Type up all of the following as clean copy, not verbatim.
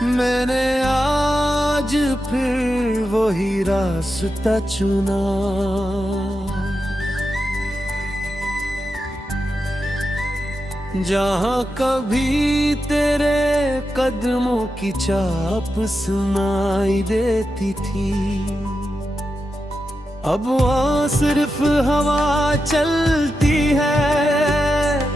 मैंने आज फिर वही रास्ता चुना, जहाँ कभी तेरे कदमों की चाप सुनाई देती थी। अब वहाँ सिर्फ हवा चलती है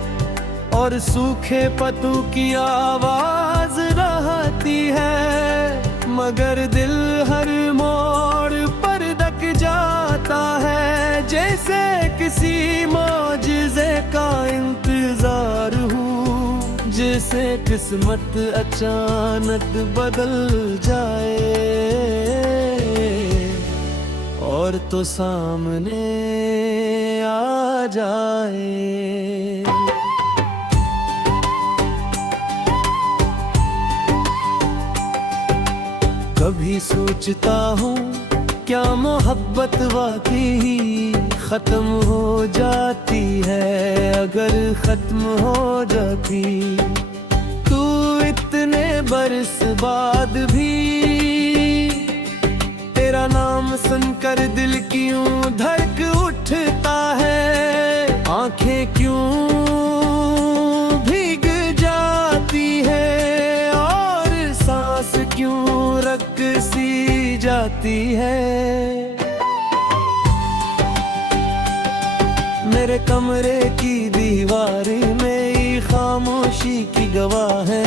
और सूखे पत्तों की आवाज रहती है, मगर दिल हर मोड़ पर दक जाता है, जैसे किसी मौजिज़े का इंतजार हूँ, जैसे किस्मत अचानक बदल जाए और तो सामने आ जाए। कभी सोचता हूँ क्या मोहब्बत वाकई खत्म हो जाती है, अगर खत्म हो जाती तू इतने बरस बाद भी तेरा नाम सुनकर दिल क्यों धड़क उठता है, आंखें क्यों भीग जाती है और सांस क्यों रक सी जाती है। मेरे कमरे की दीवार में खामोशी की गवाह है,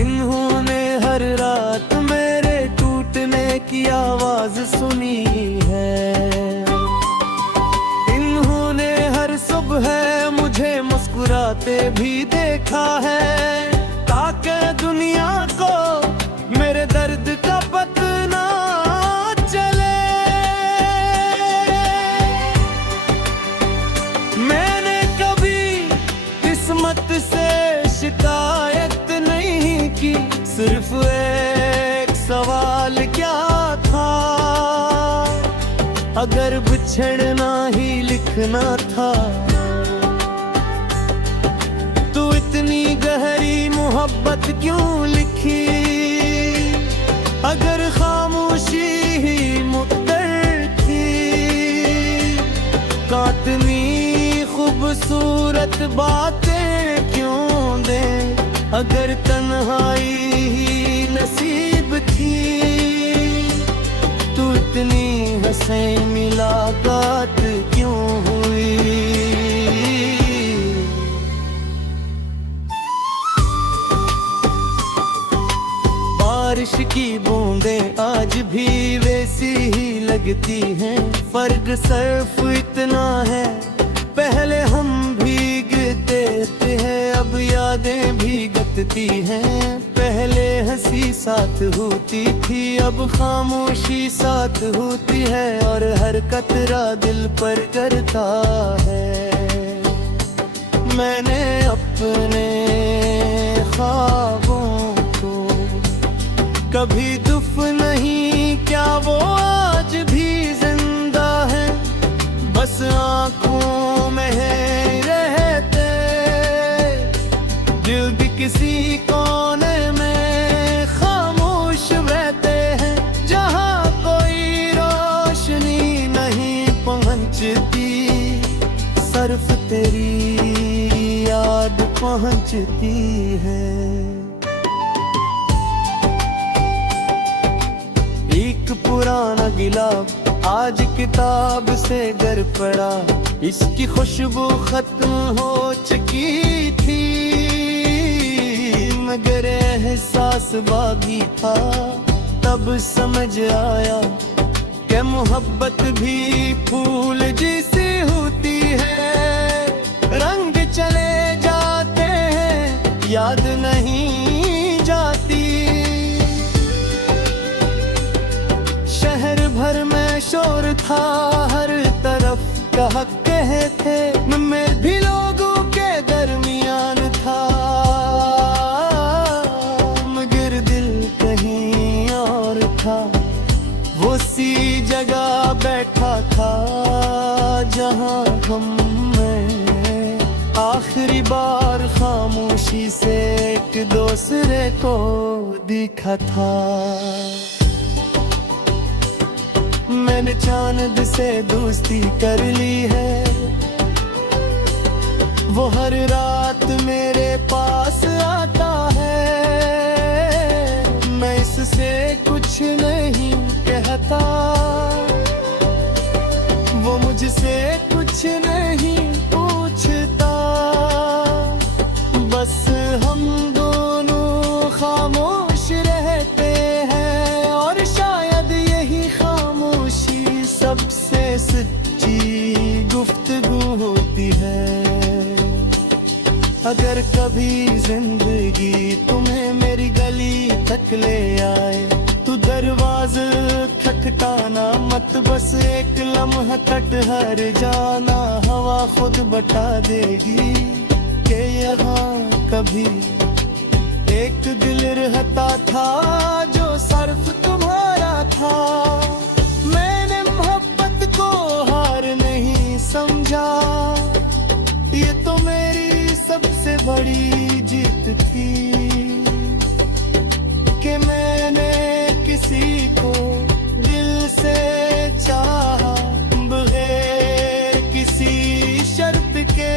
इन्होंने हर रात मेरे टूटने की आवाज सुनी है, इन्होंने हर सुबह मुझे मुस्कुराते भी देखा है, ताकि दुनिया को मेरे दर्द का पता ना चले। मैंने कभी किस्मत से शिकायत नहीं की, सिर्फ एक सवाल क्या था, अगर बिछड़ना ही लिखना था तो इतनी गहरी मोहब्बत क्यों लिखी, अगर खामोशी ही मुक़द्दर थी, काटनी खूबसूरत बातें क्यों दे, अगर तन्हाई ही नसीब थी तो इतनी हंसी मुलाकात क्यों हुई। बारिश की बूंदें आज भी वैसी ही लगती हैं, फर्क सिर्फ इतना है पहले हम भीगते हैं, अब यादें भीगती हैं, पहले हंसी साथ होती थी, अब खामोशी साथ होती है, और हर कतरा दिल पर करता है। मैंने अपने ख्वाबों कभी दुफ नहीं क्या वो आज भी जिंदा है, बस आँखों में है रहते, दिल भी किसी कोने में खामोश रहते हैं, जहाँ कोई रोशनी नहीं पहुँचती, सिर्फ तेरी याद पहुँचती है। पुराना गिलाब आज किताब से गर पड़ा, इसकी खुशबू खत्म हो चुकी थी, मगर एहसास बाकी था, तब समझ आया कि मोहब्बत भी फूल जैसी होती है, रंग चले जाते हैं याद नहीं जाती। शहर भर में शोर था, हर तरफ कहा कहते, मैं भी लोगों के दरमियान था, मगर दिल कहीं और था, वो सी जगह बैठा था जहाँ हमने आखिरी बार खामोशी से एक दूसरे को दिखा था। मैंने चांद से दोस्ती कर ली है, वो हर रात मेरे पास आता है। मैं इससे कुछ नहीं कहता, वो मुझसे कुछ नहीं पूछता। बस हम दोनों खामोश रहते हैं, और शायद यही खामोशी सबसे सच्ची गुफ्तगू होती है। अगर कभी जिंदगी तुम्हें मेरी गली तक ले आए, तो दरवाज़ा खटखटाना मत, बस एक लम्हा तक हर जाना। हवा खुद बता देगी कि यहाँ कभी एक दिल रहता था जो सिर्फ तुम्हारा था। मैंने मोहब्बत को हार नहीं समझा, ये तो मेरी सबसे बड़ी जीत थी कि मैंने किसी को दिल से चाहा, बगैर किसी शर्त के,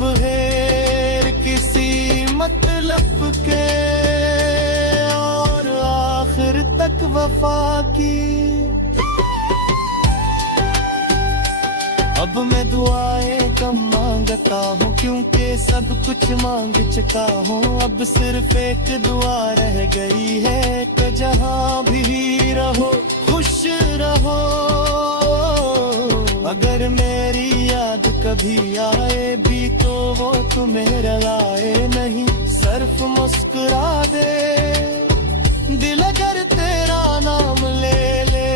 बगैर किसी मतलब के, और आखिर तक वफा की। अब मैं दुआएं कम मांगता हूँ, क्योंकि सब कुछ मांग चुका हूँ। अब सिर्फ एक दुआ रह गई है कि जहाँ भी रहो खुश रहो। अगर मेरी याद कभी आए भी, तो वो तुम्हें रुलाए नहीं, सिर्फ मुस्कुरा दे। दिल अगर तेरा नाम ले ले,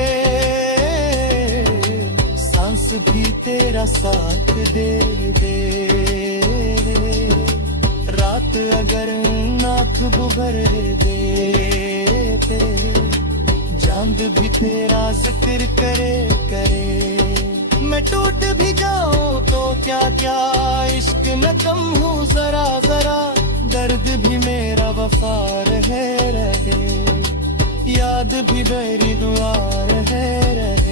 सांस भी तेरा साथ दे दे। रात अगर नाक बुभर दे, चांद भी तेरा जिक्र करे। मैं टूट भी जाऊं तो क्या क्या, इश्क न कम हूँ जरा जरा। दर्द भी मेरा वफा रहे, याद भी मेरी दुआ रहे।